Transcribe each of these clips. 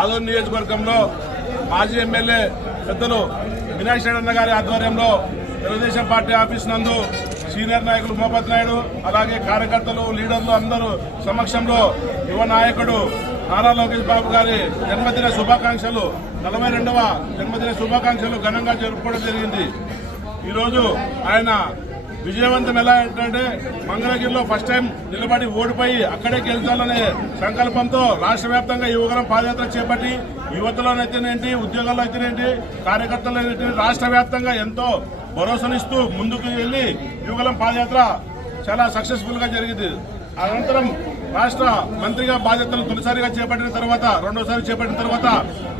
ఆదోని నియోజకవర్గంలో మాజీ ఎమ్మెల్యే పెద్దలు వినాయక్ అన్న గారి ఆధ్వర్యంలో తెలుగుదేశం పార్టీ ఆఫీస్ నందు సీనియర్ నాయకులు మోపత్ నాయుడు అలాగే కార్యకర్తలు లీడర్లు అందరూ సమక్షంలో యువ నాయకుడు నారా లోకేష్ బాబు గారి జన్మదిన శుభాకాంక్షలు నలభై రెండవ జన్మదిన శుభాకాంక్షలు ఘనంగా జరుపుకోవడం జరిగింది. ఈరోజు ఆయన విజయవంతం ఎలా ఏంటంటే మంగళగిరిలో ఫస్ట్ టైం నిలబడి ఓడిపోయి అక్కడే గెలిచాలనే సంకల్పంతో రాష్ట్ర వ్యాప్తంగా యువగలం పాదయాత్ర చేపట్టి యువతలోనైతేనేంటి ఉద్యోగాల్లో అయితేనేంటి కార్యకర్తలు అయితేనేంటి రాష్ట్ర వ్యాప్తంగా ఎంతో భరోసానిస్తూ ముందుకు వెళ్ళి యువగలం పాదయాత్ర చాలా సక్సెస్ఫుల్గా జరిగింది. అనంతరం రాష్ట్ర మంత్రిగా బాధ్యతలు తొలిసారిగా చేపట్టిన తర్వాత రెండోసారి చేపట్టిన తర్వాత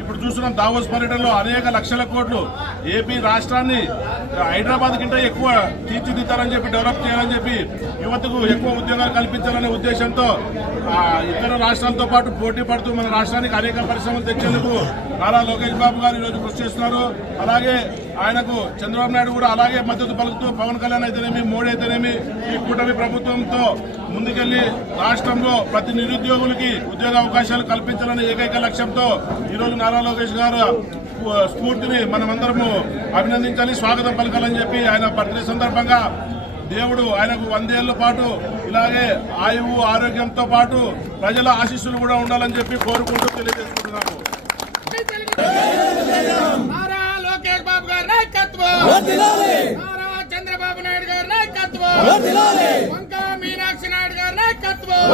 ఇప్పుడు చూస్తున్నాం దావోస్ పర్యటనలో అనేక లక్షల కోట్లు ఏపీ రాష్ట్రాన్ని హైదరాబాద్ కంటే ఎక్కువ తీర్చిదిద్దాలని చెప్పి డెవలప్ చేయాలని చెప్పి యువతకు ఎక్కువ ఉద్యోగాలు కల్పించాలనే ఉద్దేశంతో ఇతర రాష్ట్రాలతో పాటు పోటీ పడుతూ మన రాష్ట్రానికి అనేక పరిశ్రమలు తెచ్చేందుకు నారా లోకేష్ బాబు గారు ఈరోజు కృషి చేస్తున్నారు. అలాగే ఆయనకు చంద్రబాబు నాయుడు కూడా అలాగే మద్దతు పలుకుతూ పవన్ కళ్యాణ్ అయితేనేమి మోడీ అయితేనేమి ఈ కూటమి ప్రభుత్వంతో ముందుకెళ్ళి రాష్ట్రంలో ప్రతి నిరుద్యోగులకి ఉద్యోగ అవకాశాలు కల్పించాలనే ఏకైక లక్ష్యంతో ఈరోజు నారా లోకేష్ గారు స్ఫూర్తిని మనమందరము అభినందించాలి స్వాగతం పలకాలని చెప్పి ఆయన బర్త్డే సందర్భంగా దేవుడు ఆయనకు వందేళ్ళ పాటు ఇలాగే ఆయువు ఆరోగ్యంతో పాటు ప్రజల ఆశీస్సులు కూడా ఉండాలని చెప్పి కోరుకుంటూ తెలియజేసుకుంటున్నాము. నారా లోకేష్ బాబు గారి నాయకత్వం! నారా చంద్రబాబు నాయుడు గారి నాయకత్వం! మీనాక్షి నాయుడు గారి నాయకత్వం!